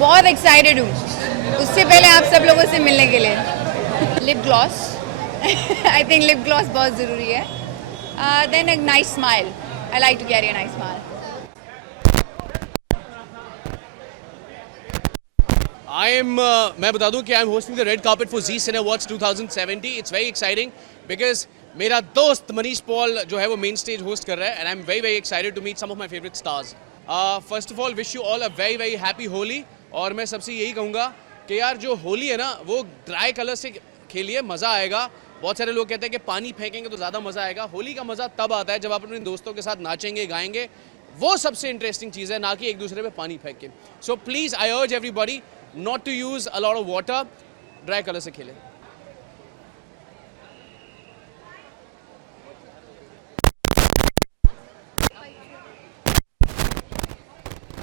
बहुत एक्साइटेड हूँ उससे पहले आप सब लोगों से मिलने के लिए। Lip gloss I think lip gloss बहुत ज़रूरी है। Then a nice smile, I like to carry a nice smile. मैं बता दूं कि I am hosting the red carpet for Zee cine awards 2070। It's very exciting because मेरा दोस्त मनीष पॉल जो है वो मेन स्टेज होस्ट कर रहा है and I am very very excited to meet some of my favourite stars. First of all wish you all a very very happy Holi. और मैं सबसे यही कहूँगा कि यार जो होली है ना वो ड्राई कलर से खेलिए, मज़ा आएगा। बहुत सारे लोग कहते हैं कि पानी फेंकेंगे तो ज़्यादा मज़ा आएगा। होली का मज़ा तब आता है जब आप अपने दोस्तों के साथ नाचेंगे गाएंगे, वो सबसे इंटरेस्टिंग चीज़ है, ना कि एक दूसरे पे पानी फेंक के। सो प्लीज़ आई अर्ज everybody not to use a lot of water, dry color से खेलें।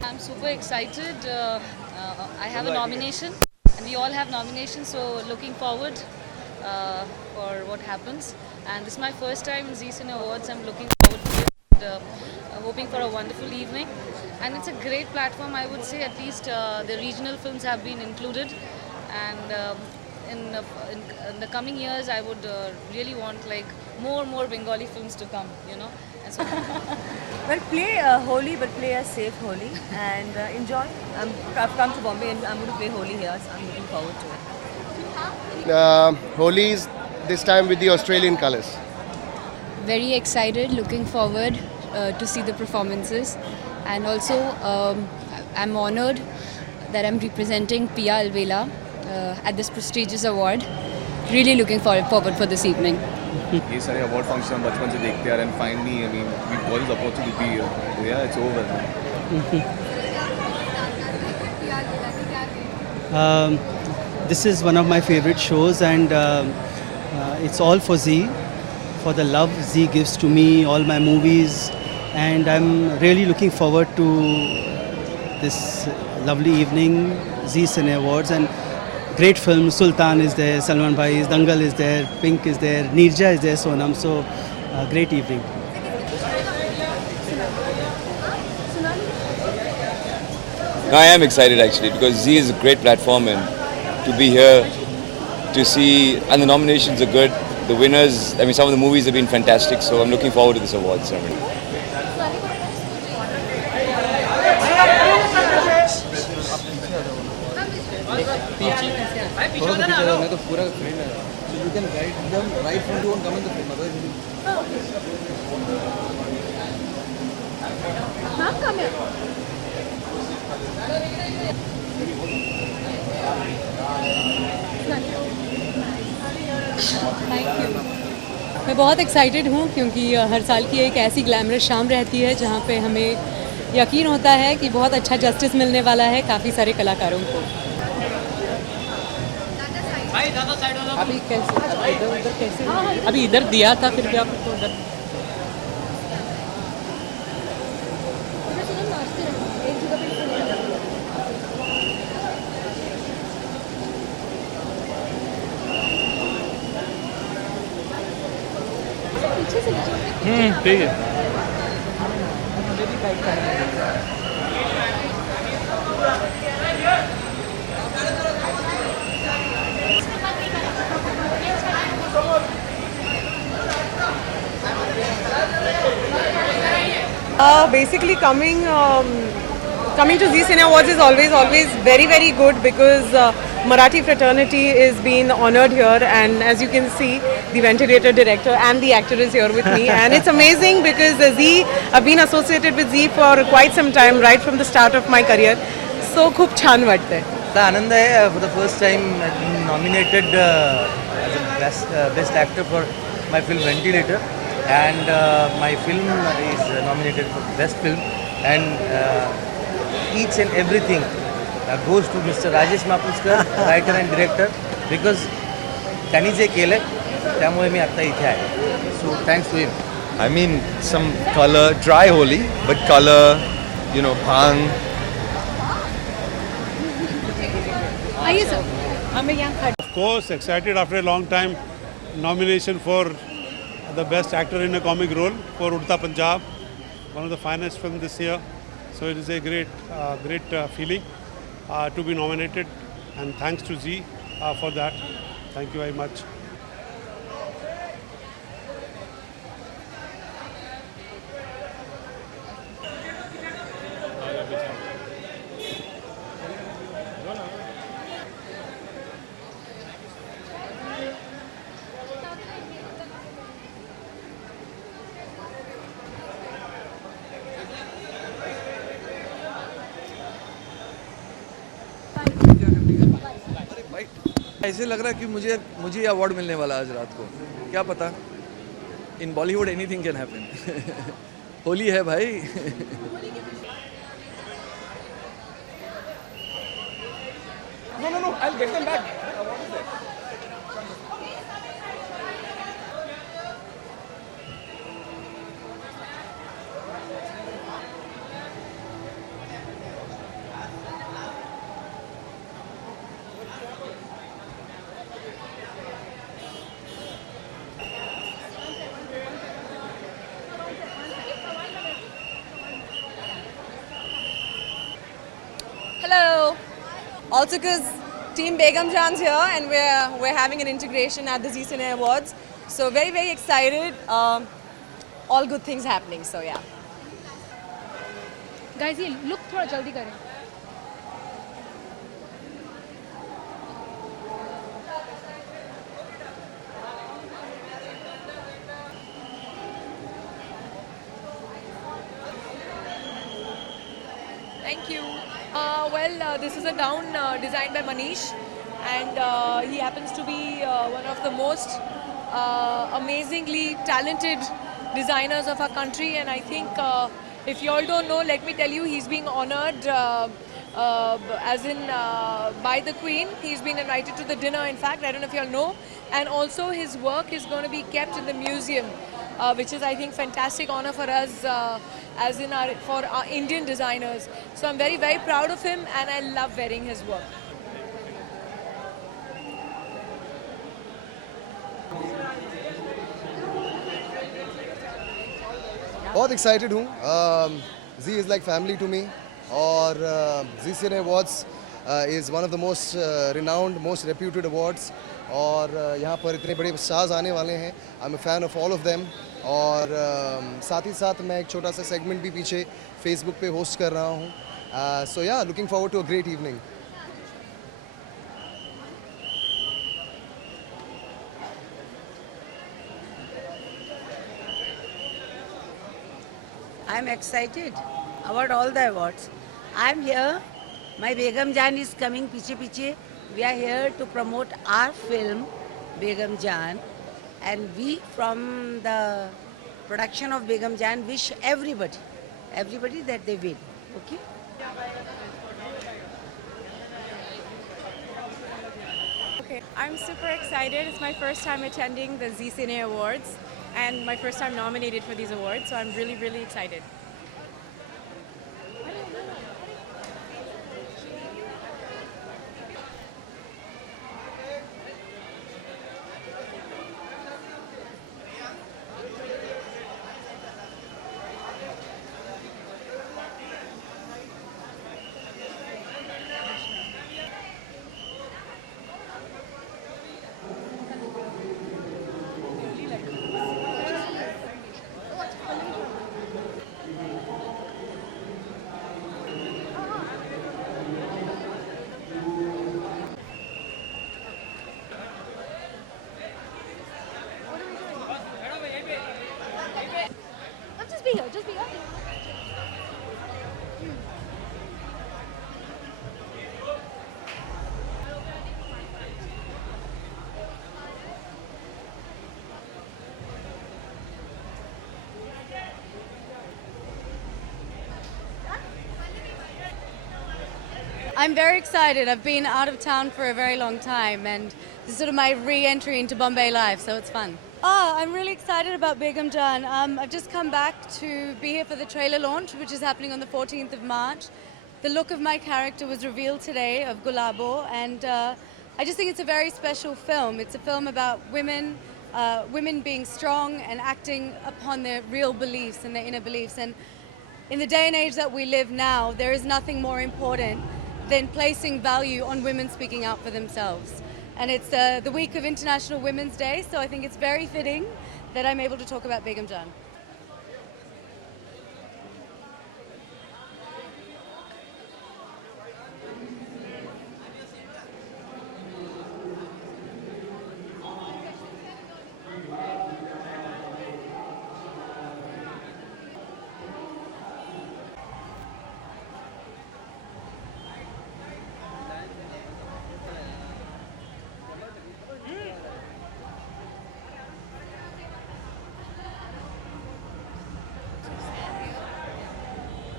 I'm super excited. I have a nomination, and we all have nominations, so looking forward for what happens. And this is my first time in Zee Cine Awards. I'm looking forward to it. And, hoping for a wonderful evening. And it's a great platform, I would say. At least the regional films have been included. And in the coming years, I would really want like more Bengali films to come, you know. And so Well, play Holi, but play a safe Holi and enjoy. I've come to Bombay and I'm going to play Holi here, so I'm looking forward to it. Holi is this time with the Australian colours. Very excited, looking forward to see the performances, and also I'm honored that I'm representing Pia Alvela at this prestigious award. Really looking forward for this evening. ये सारे award function हम बचपन से देखते आ रहे हैं and finally I mean we got this opportunity to be here. Yeah it's over. This is one of my favorite shows, and it's all for Zee, for the love Zee gives to me, all my movies, and I'm really looking forward to this lovely evening, Zee Cine Awards, and great films. Sultan is there, Salman Bhai is, Dangal is there, Pink is there, Neerja is there, Sonam. So great evening. No, I am excited actually because Zee is a great platform, and to be here to see, and the nominations are good. The winners, I mean, some of the movies have been fantastic, so I'm looking forward to this awards ceremony. मैं बहुत excited हूँ क्योंकि हर साल की एक ऐसी glamorous शाम रहती है जहाँ पे हमें यकीन होता है कि बहुत अच्छा जस्टिस मिलने वाला है काफ़ी सारे कलाकारों को। अभी कैसे इधर कैसे अभी इधर दिया था फिर भी आपको उधर ठीक है। Basically coming to Zee Cine Awards is always very good because Marathi fraternity is being honoured here, and as you can see the ventilator director and the actor is here with me and it's amazing because Zee, I've been associated with Zee for quite some time, right from the start of my career, so खूप छान वाटतंय। आनंद है for the first time I've been nominated as a best actor for my film Ventilator, and my film is nominated for best film, and each and everything goes to Mr. Rajesh Mapulkar, writer and director, because त्यांनी जे केलं त्यामुळे मी आता इथे आहे, so thanks to him. I mean, some color, dry Holi, but color, you know, bhang. Of course, excited after a long time. Nomination for the best actor in a comic role for Udta Punjab, one of the finest films this year. So it is a great feeling. to be nominated, and thanks to Z for that. Thank you very much. ऐसे लग रहा है कि मुझे award मिलने वाला है आज रात को, क्या पता. In Bollywood anything can happen. Holi है भाई. No, I'll get them back. Hello. Also, because Team Begum Jan's here, and we're having an integration at the Zee Cine Awards. So very excited. All good things happening. So yeah. Guys ये look थोड़ा जल्दी करें. Thank you. This is a gown designed by Manish, and he happens to be one of the most amazingly talented designers of our country. And I think if you all don't know, let me tell you, he's being honored by the Queen. He's been invited to the dinner, in fact, I don't know if you all know. And also his work is going to be kept in the museum, which is, I think, fantastic honor for us for our Indian designers. So I'm very proud of him, and I love wearing his work. बहुत excited हूँ. Zee is like family to me, और जी सिने Awards is one of the most renowned, most reputed awards, और यहाँ पर इतने बड़े stars आने वाले हैं. I am a fan of all of them. और साथ ही साथ मैं एक छोटा सा सेगमेंट भी पीछे फेसबुक पे होस्ट कर रहा हूँ. So yeah, looking forward to a great evening. I'm excited about all the awards. I'm here. My Begum Jan is coming piche piche. We are here to promote our film Begum Jan, and we from the production of Begum Jan wish everybody that they win. Okay? Okay, I'm super excited. It's my first time attending the Zee Cine Awards, and my first time nominated for these awards, so I'm really excited. Just be here. I'm very excited. I've been out of town for a very long time, and this is sort of my re-entry into Bombay life, so it's fun. I'm really excited about Begum Jan. I've just come back to be here for the trailer launch, which is happening on the 14th of March. The look of my character was revealed today, of Gulabo, and I just think it's a very special film. It's a film about women being strong and acting upon their real beliefs and their inner beliefs. And in the day and age that we live now, there is nothing more important than placing value on women speaking out for themselves. And it's the week of International Women's Day, so I think it's very fitting that I'm able to talk about Begum Jaan.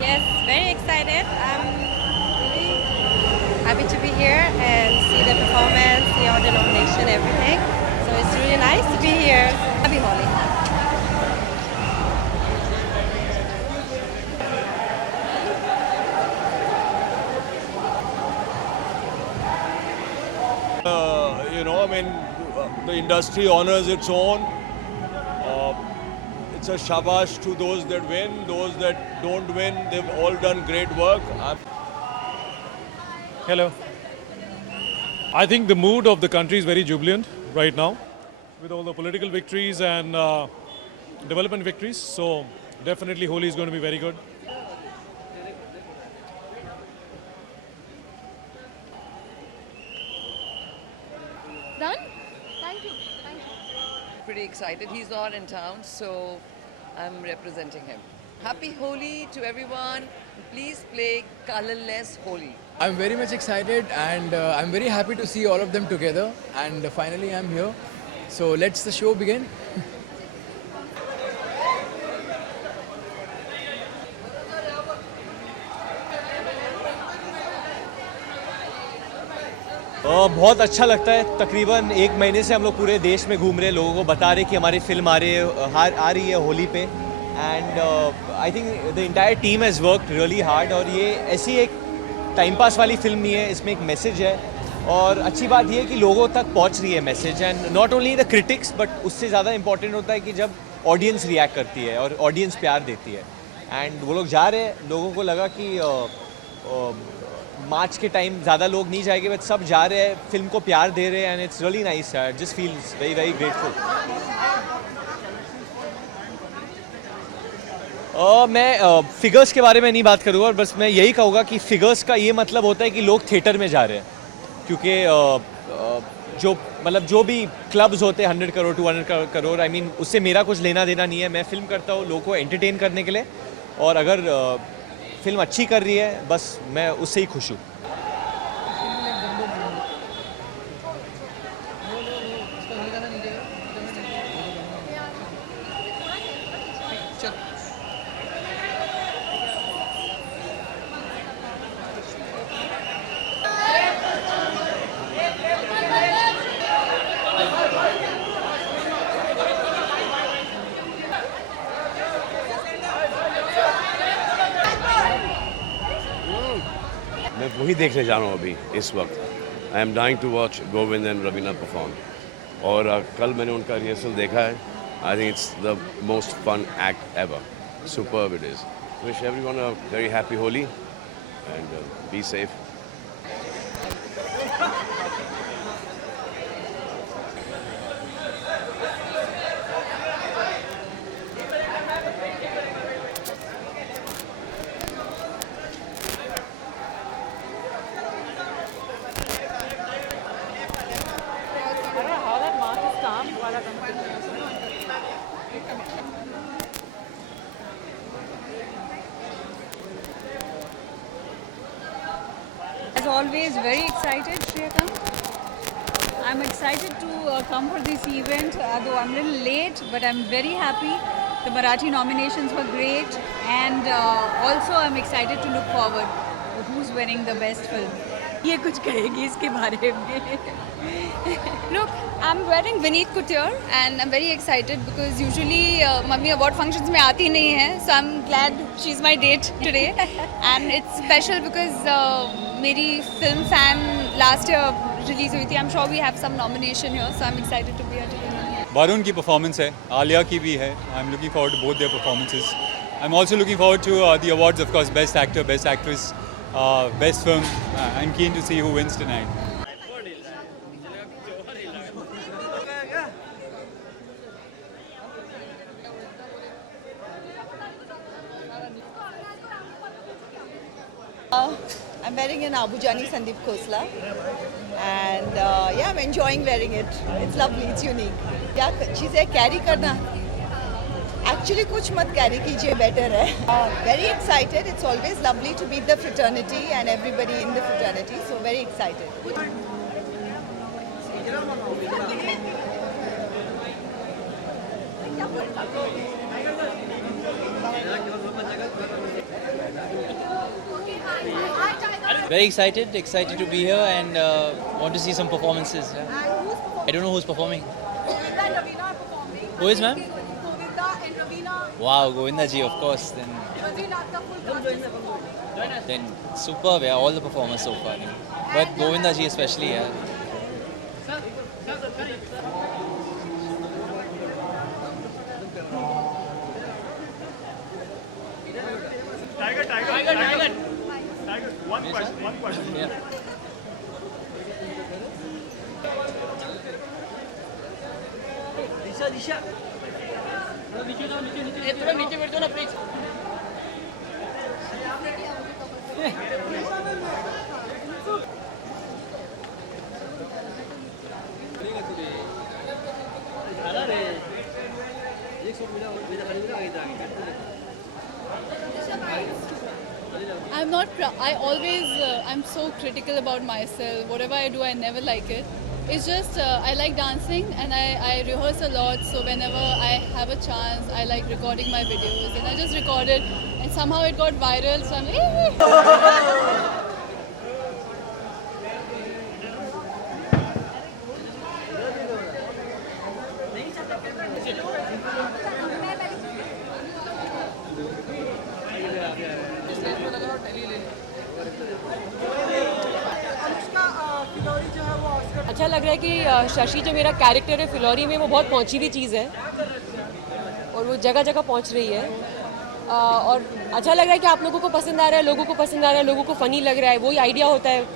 Yes, very excited. I'm really happy to be here and see the performance, see all the nomination, everything. So it's really nice to be here. Happy Holi. The industry honors its own. It's a shabash to those that win. Those that don't win, they've all done great work. Hello. I think the mood of the country is very jubilant right now with all the political victories and development victories. So definitely Holi is going to be very good. Done? Thank you. Thank you. Pretty excited. He's not in town, so I'm representing him. Happy Holi to everyone. Please play colorless Holi. I'm very much excited and I'm very happy to see all of them together, and finally I'm here. So let's the show begin. बहुत अच्छा लगता है। तकरीबन 1 महीने से हम लोग पूरे देश में घूम रहे हैं, लोगों को बता रहे कि हमारी फिल्म आ रही है होली पे। And I think the entire team has worked really hard, और ये ऐसी एक टाइम पास वाली फिल्म नहीं है, इसमें एक मैसेज है। और अच्छी बात ये है कि लोगों तक पहुंच रही है message, and not only the critics but उससे ज़्यादा इंपॉर्टेंट होता है कि जब ऑडियंस रिएक्ट करती है और ऑडियंस प्यार देती है। एंड वो लोग जा रहे हैं, लोगों को लगा कि मार्च के टाइम ज़्यादा लोग नहीं जाएंगे, बट सब जा रहे हैं, फिल्म को प्यार दे रहे हैं, and it's really nice. Just feels very very grateful. मैं फिगर्स के बारे में नहीं बात करूँगा, और बस मैं यही कहूँगा कि फिगर्स का ये मतलब होता है कि लोग थिएटर में जा रहे हैं, क्योंकि जो भी क्लब्स होते हैं 100 करोड़ 200 करोड़, आई मीन उससे मेरा कुछ लेना देना नहीं है। मैं फिल्म करता हूँ लोगों को एंटरटेन करने के लिए, और अगर फिल्म अच्छी कर रही है बस मैं उससे ही खुश हूँ। मैं वही देखने जा रहा हूँ अभी इस वक्त। I am dying to watch Govind and Raveena perform, और कल मैंने उनका रिहर्सल देखा है। I think it's the most fun act ever. Superb it is. Wish everyone a very happy Holi and be safe. As always, very excited, Shriyakam. I'm excited to come for this event, though I'm a little late, but I'm very happy. The Marathi nominations were great, and also I'm excited to look forward who's winning the best film. ये कुछ कहेगी इसके बारे में? Look, I'm wearing Vineet Couture and I'm very excited because usually mummy award functions में आती नहीं है, so I'm glad she's my date today and it's special because मेरी film fan last year release हुई थी. I'm sure we have some nomination here, so I'm excited to be here today. Varun की performance है, Alia की भी है. I'm looking forward to both their performances. I'm also looking forward to the awards, of course, Best Actor, Best Actress. best film. I'm keen to see who wins tonight. I'm wearing an Abujani Sandeep Khosla, and yeah, I'm enjoying wearing it. It's lovely, it's unique. क्या चीज़ें carry करना, actually कुछ मत carry कीजिए, better है. Very excited. It's always lovely to meet the fraternity and everybody in the fraternity. So very excited. Very excited to be here and want to see some performances. Yeah. I don't know who's performing. Who is, ma'am? Wow, Govinda ji, of course. Then superb, yeah, all the performers so far. Yeah. But Govinda ji especially, yeah. Tiger. One question. Yeah. Disha. नीचे बैठ जाओ ना please. I'm not proud. I'm so critical about myself. Whatever I do, I never like it. It's just, I like dancing and I rehearse a lot. So whenever I have a chance, I like recording my videos. And I just recorded and somehow it got viral. So I'm like, अच्छा लग रहा है कि शशि जो मेरा character है फिलौरी में, वो बहुत पहुंची हुई चीज़ है और वो जगह जगह पहुंच रही है. और अच्छा लग रहा है कि आप लोगों को पसंद आ रहा है, लोगों को पसंद आ रहा है, लोगों को फ़नी लग रहा है. वही आइडिया होता है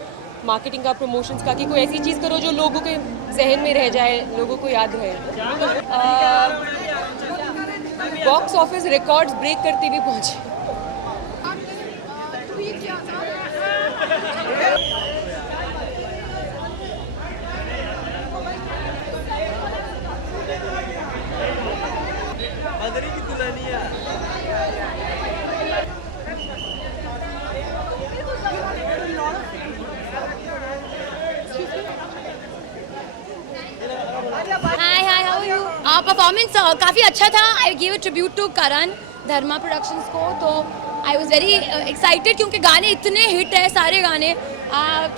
मार्केटिंग का, प्रमोशंस का, कि कोई ऐसी चीज़ करो जो लोगों के जहन में रह जाए, लोगों को याद रहे. बॉक्स ऑफिस रिकॉर्ड्स ब्रेक करती हुई पहुंची. Hi, how are you? Performance काफ़ी अच्छा था. I give a tribute to Karan Dharma productions को. तो आई वॉज वेरी एक्साइटेड क्योंकि गाने इतने हिट है, सारे गाने.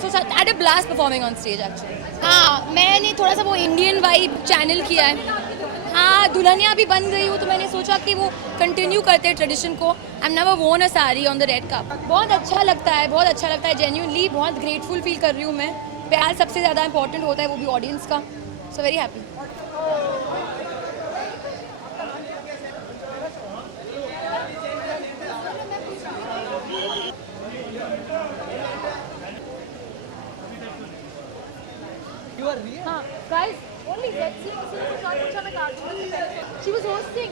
So I had a blast performing on stage actually. हाँ, मैंने थोड़ा सा वो इंडियन वाइब चैनल किया है. हाँ, दुल्हनिया भी बन गई हूँ तो मैंने सोचा कि वो कंटिन्यू करते हैं ट्रेडिशन को. आई am never worn a sari on the red cup. बहुत अच्छा लगता है जेन्युइनली. बहुत ग्रेटफुल फील कर रही हूँ मैं. प्यार सबसे ज़्यादा इंपॉर्टेंट होता है, वो भी ऑडियंस का. So very happy. guys, only let's see. She was hosting.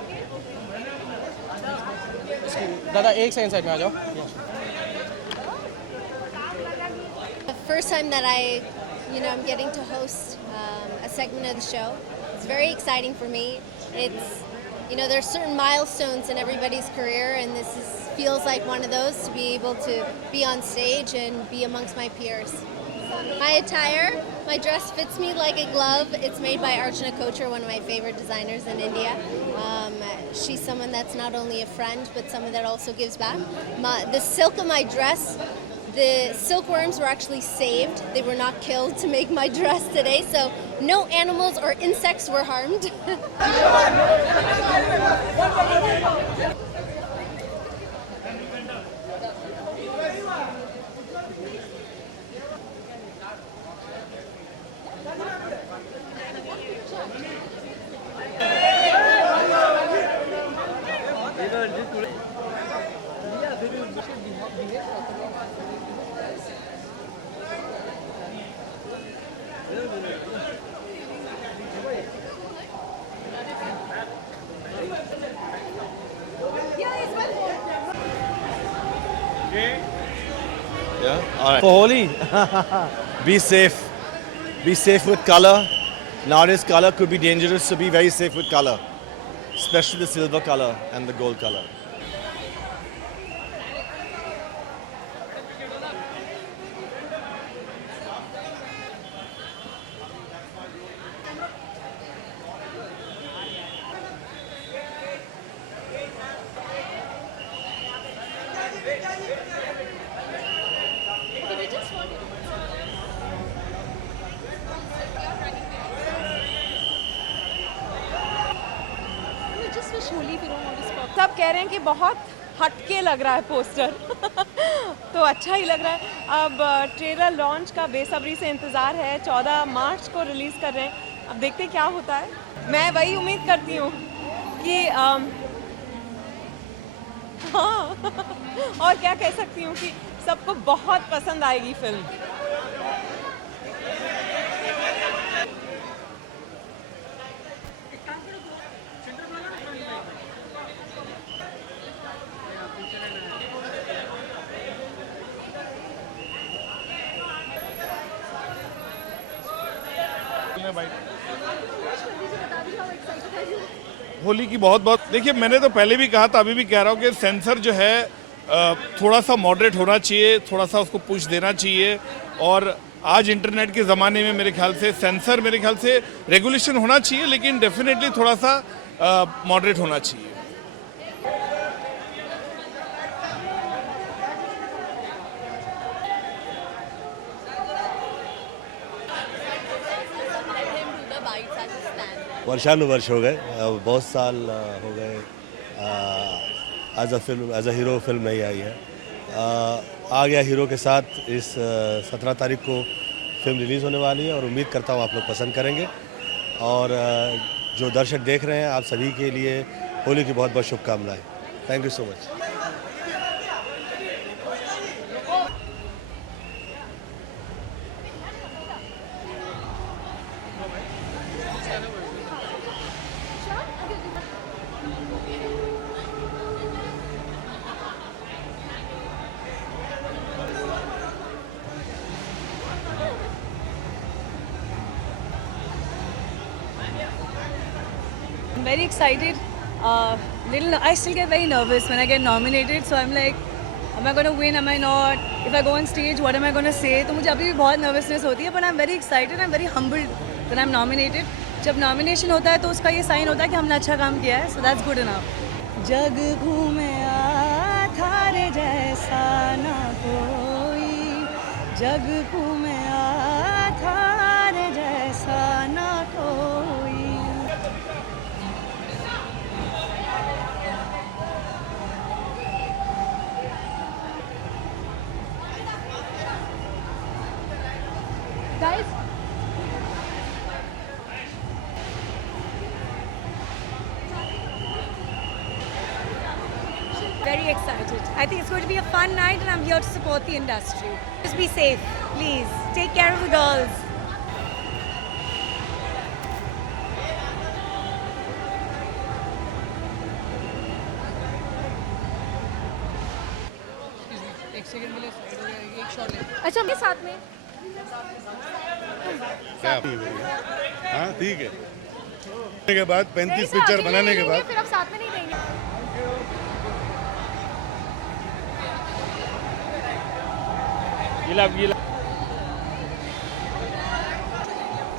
Okay. दादा एक सेकंड साइड में आ जाओ. The first time that I'm getting to host a segment of the show. It's very exciting for me. It's, there's certain milestones in everybody's career, and feels like one of those, to be able to be on stage and be amongst my peers. My attire, my dress fits me like a glove. It's made by Archana Kochhar, one of my favorite designers in India. She's someone that's not only a friend, but someone that also gives back. The silk of my dress, the silkworms were actually saved. They were not killed to make my dress today, so no animals or insects were harmed. Yeah, Yeah. All right. For Holi, be safe. Be safe with color. Nowadays, color could be dangerous, so be very safe with color, especially the silver color and the gold color. सब कह रहे हैं कि बहुत हटके लग रहा है पोस्टर तो अच्छा ही लग रहा है। अब ट्रेलर लॉन्च का बेसब्री से इंतज़ार है, 14 मार्च को रिलीज़ कर रहे हैं। अब देखते हैं क्या होता है। मैं वही उम्मीद करती हूँ कि हाँ और क्या कह सकती हूँ कि सबको बहुत पसंद आएगी फिल्म। होली की बहुत बहुत देखिए, मैंने तो पहले भी कहा था, अभी भी कह रहा हूँ कि सेंसर जो है थोड़ा सा मॉडरेट होना चाहिए, थोड़ा सा उसको पुश देना चाहिए। और आज इंटरनेट के ज़माने में मेरे ख्याल से सेंसर, मेरे ख्याल से रेगुलेशन होना चाहिए, लेकिन डेफिनेटली थोड़ा सा मॉडरेट होना चाहिए। वर्षानुवर्ष हो गए, बहुत साल हो गए एज अ हीरो फिल्म नहीं आई है। आ गया हीरो के साथ इस 17 तारीख को फिल्म रिलीज़ होने वाली है और उम्मीद करता हूँ आप लोग पसंद करेंगे। और जो दर्शक देख रहे हैं, आप सभी के लिए होली की बहुत बहुत शुभकामनाएं। Thank you so much. I'm very excited. I still get very nervous when I get nominated. So I'm like, am I going to win? Am I not? If I go on stage, what am I going to say? तो मुझे अभी भी बहुत nervousness होती है. But I'm very excited. I'm very humbled that I'm nominated. जब nomination होता है तो उसका ये sign होता है कि हमने अच्छा काम किया है. So that's good enough. जग घूमे थारे जैसा ना कोई, जग घूमे थारे जैसा ना कोई. Guys, very excited. I think it's going to be a fun night and I'm here to support the industry. Just be safe, please. Take care of the girls. एक सेकंड के लिए साइड हो गया, एक शॉट ले। अच्छा, मेरे साथ में हाँ ठीक है। के बाद 35 पिक्चर बनाने के बाद फिर आप साथ में नहीं रहेंगे।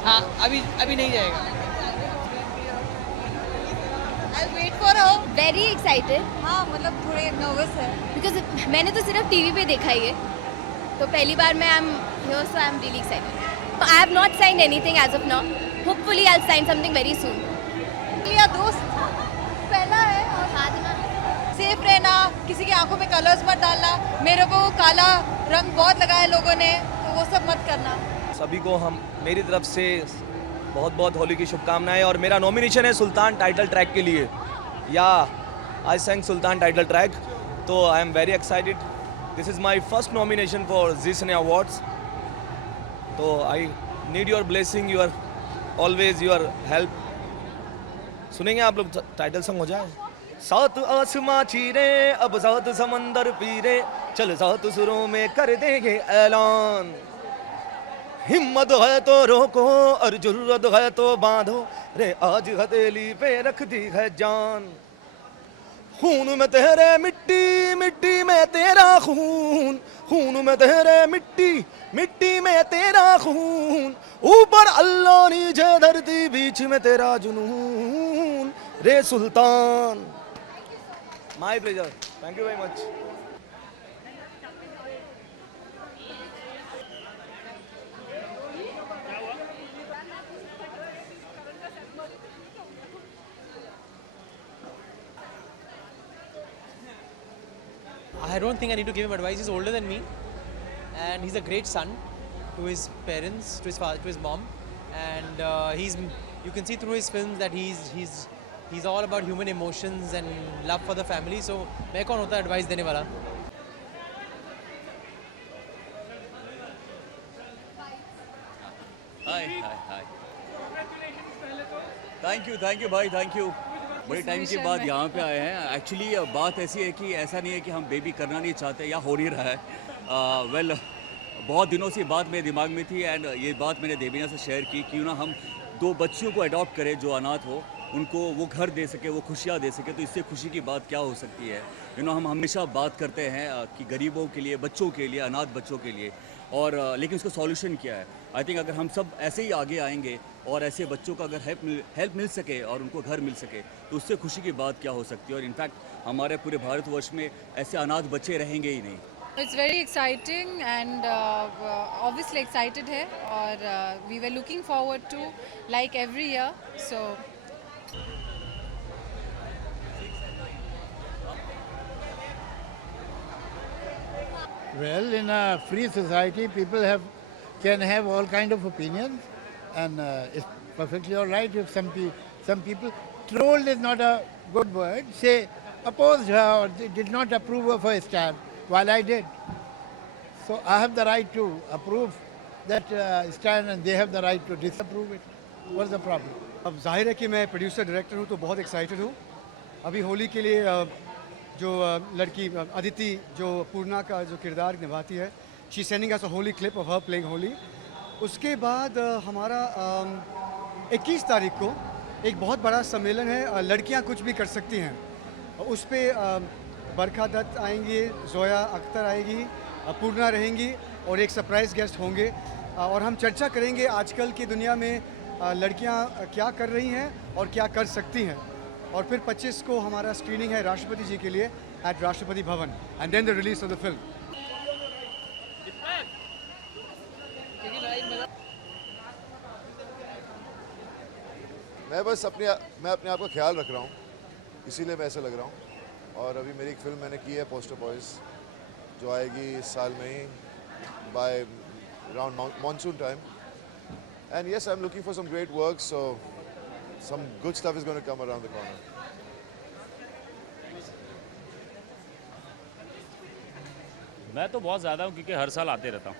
हाँ अभी नहीं जाएगा। I'll wait for her. Very excited. हाँ मतलब थोड़े नर्वस है Because मैंने तो सिर्फ टीवी पे देखा ही है, तो पहली बार मैं I'm here, so I'm really excited. I have not signed anything as of now. Hopefully I'll sign something very soon. लिया दोस्त पहला है और सेफ रहना, किसी की आंखों में कलर्स मत डालना। मेरे को काला रंग बहुत लगाया लोगों ने, तो वो सब मत करना। सभी को मेरी तरफ से बहुत बहुत होली की शुभकामनाएं। और मेरा नॉमिनेशन है सुल्तान टाइटल ट्रैक के लिए, या आई सेंग सुल्तान टाइटल ट्रैक, तो I am very excited. This is my first nomination for Zee cine Awards, so I need your blessing, your always your help. सुनेंगे आप लोग टाइटल सॉन्ग हो जाए। सात आसमां चीरे अब सात समंदर पीरे, चल सात सुरों में कर देंगे ऐलान। हिम्मत है तो रोको और जुर्रत है तो बांधो, रे आज हथेली पे रख दी है जान। खून में तेरे मिट्टी, मिट्टी में तेरा खून, खून में तेरे मिट्टी, मिट्टी में तेरा खून। ऊपर अल्लाह नीचे धरती बीच में तेरा जुनून, रे Sultan. My pleasure, thank you very much. I don't think I need to give him advice. He's older than me, and he's a great son to his parents, to his father, to his mom, and you can see through his films that he's all about human emotions and love for the family. So मैं कौन होता है advice देने वाला? Hi. Thank you भाई, thank you. बड़े time के बाद यहाँ पे आए हैं। एक्चुअली बात ऐसी है कि ऐसा नहीं है कि हम बेबी करना नहीं चाहते या हो नहीं रहा है। वेल बहुत दिनों से बात मेरे दिमाग में थी, एंड ये बात मैंने देवीना से शेयर की क्यों ना हम 2 बच्चियों को अडॉप्ट करें जो अनाथ हो, उनको वो घर दे सके, वो खुशियाँ दे सके। तो इससे खुशी की बात क्या हो सकती है? हम हमेशा बात करते हैं कि गरीबों के लिए, बच्चों के लिए, अनाथ बच्चों के लिए, और लेकिन उसका सॉल्यूशन क्या है? आई थिंक अगर हम सब ऐसे ही आगे आएंगे और ऐसे बच्चों का अगर हेल्प मिल सके और उनको घर मिल सके तो उससे खुशी की बात क्या हो सकती है? और इनफैक्ट हमारे पूरे भारतवर्ष में ऐसे अनाथ बच्चे रहेंगे ही नहीं। It's very exciting and obviously excited है, और we were looking forward to like every year. So Well, in a free society, people can have all kind of opinions, and it's perfectly all right if some people trolled is not a good word. Say opposed her or did not approve of her stand, while I did. So I have the right to approve that stand, and they have the right to disapprove it. What's the problem? अब जाहिर है कि मैं producer director हूँ तो बहुत excited हूँ। अभी होली के लिए जो लड़की अदिति जो पूर्णा का जो किरदार निभाती है, she sending us a Holi clip of her playing Holi. उसके बाद हमारा 21 तारीख को एक बहुत बड़ा सम्मेलन है, लड़कियां कुछ भी कर सकती हैं। उस पर बरखा दत्त आएंगी, जोया अख्तर आएगी, पूर्णा रहेंगी और एक सरप्राइज़ गेस्ट होंगे, और हम चर्चा करेंगे आजकल की दुनिया में लड़कियां क्या कर रही हैं और क्या कर सकती हैं। और फिर 25 को हमारा स्क्रीनिंग है राष्ट्रपति जी के लिए at Rashtrapati Bhavan, and then the release of the film. मैं अपने आप का ख्याल रख रहा हूँ, इसीलिए मैं ऐसा लग रहा हूँ। और अभी मेरी एक फिल्म मैंने की है पोस्टर बॉयज़, जो आएगी इस साल में ही by around monsoon time. And yes, I am looking for some great work, so some good stuff is going to come around the corner. मैं तो बहुत ज़्यादा हूँ क्योंकि हर साल आते रहता हूँ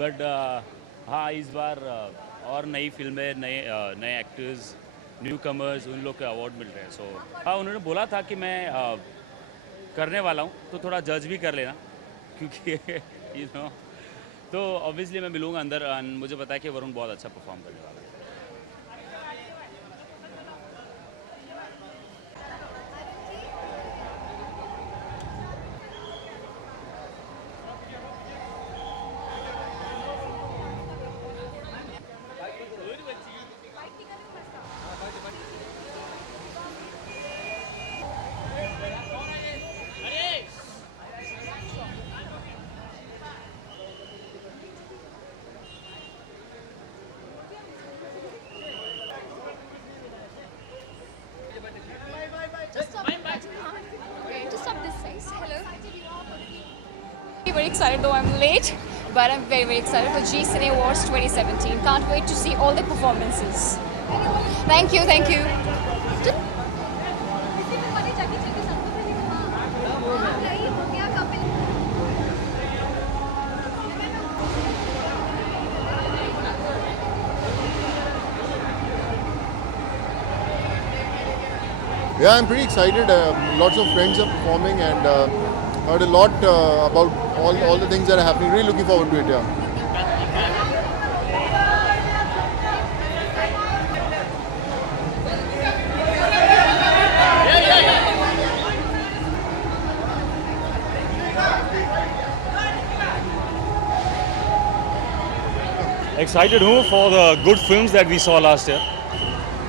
बट हाँ, इस बार और नई फिल्में, नए एक्टर्स, न्यू कमर्स, उन लोग के अवार्ड मिल रहे हैं। सो हाँ, उन्होंने बोला था कि मैं करने वाला हूँ तो थोड़ा जज भी कर लेना, क्योंकि तो ऑब्वियसली मैं मिलूँगा अंदर। मुझे पता है कि वरुण बहुत अच्छा परफॉर्म करने वाला है। Very excited, though I'm late, but I'm very excited for G Cine Awards 2017. Can't wait to see all the performances. Thank you. Yeah, I'm pretty excited. Lots of friends are performing and heard a lot about all the things that are happening. Really looking forward to it, yeah. Excited हूँ for the good films that we saw last year.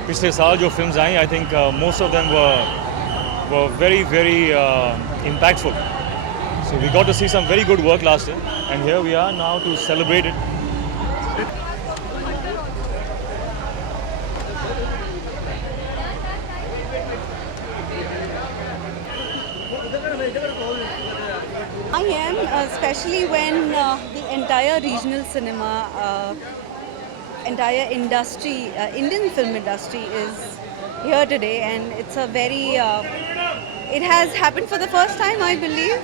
पिछले साल जो films I I think most of them were very impactful. So we got to see some very good work last year and here we are now to celebrate it. I am, especially when the entire regional cinema, entire industry, Indian film industry is here today, and it's a very, it has happened for the first time, I believe.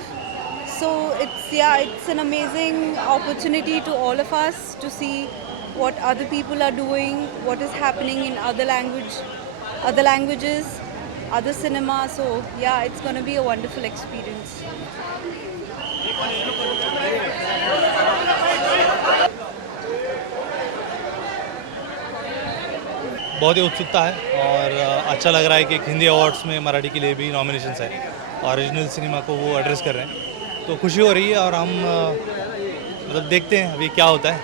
So it's an amazing opportunity to all of us to see what other people are doing, what is happening in other languages, other cinema. So yeah, it's going to be a wonderful experience. बहुत ही उत्सुकता है और अच्छा लग रहा है कि Hindi awards में मराठी के लिए भी नॉमिनेशंस है और रीजनल सिनेमा को वो एड्रेस कर रहे हैं, तो खुशी हो रही है और हम मतलब देखते हैं अभी क्या होता है.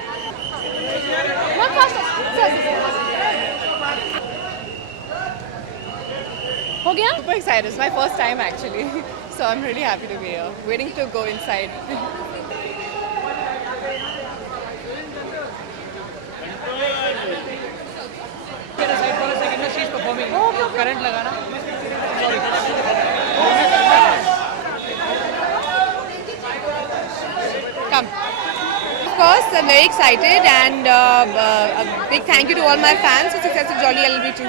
हो गया? Super excited. It's my first time actually. So I'm really happy to be here. Waiting to go inside. Current लगाना. Come. Of course, I'm very excited and a big thank you to all my fans for success of Jolly LLB2.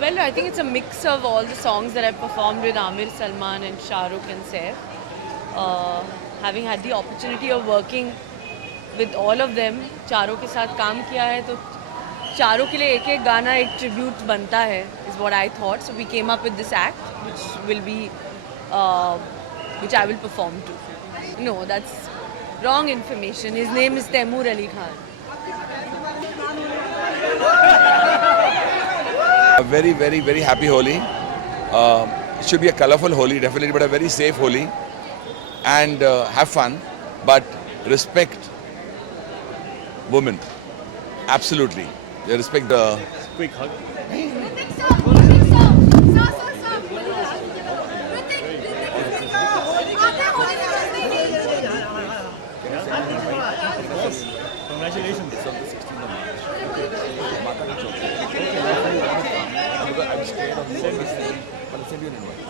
Well, I think it's a mix of all the songs that I've performed with Amir, Salman and Shah Rukh and Saif. Having had the opportunity of working with all of them, चारों के साथ काम किया है तो चारों के लिए एक एक गाना एक ट्रिब्यूट बनता है, is what I thought. So we came up with this act, which will be, which I will perform to. No, that's wrong information. His name is Taimur Ali Khan. A very, very, very happy Holi. It should be a colorful Holi, definitely, but a very safe Holi. And have fun, but respect women. Absolutely. Respect the... Quick hug. Congratulations. It's on the 16th of March. Mata Ki Chowk. I'm scared of the but I'll send you an invite.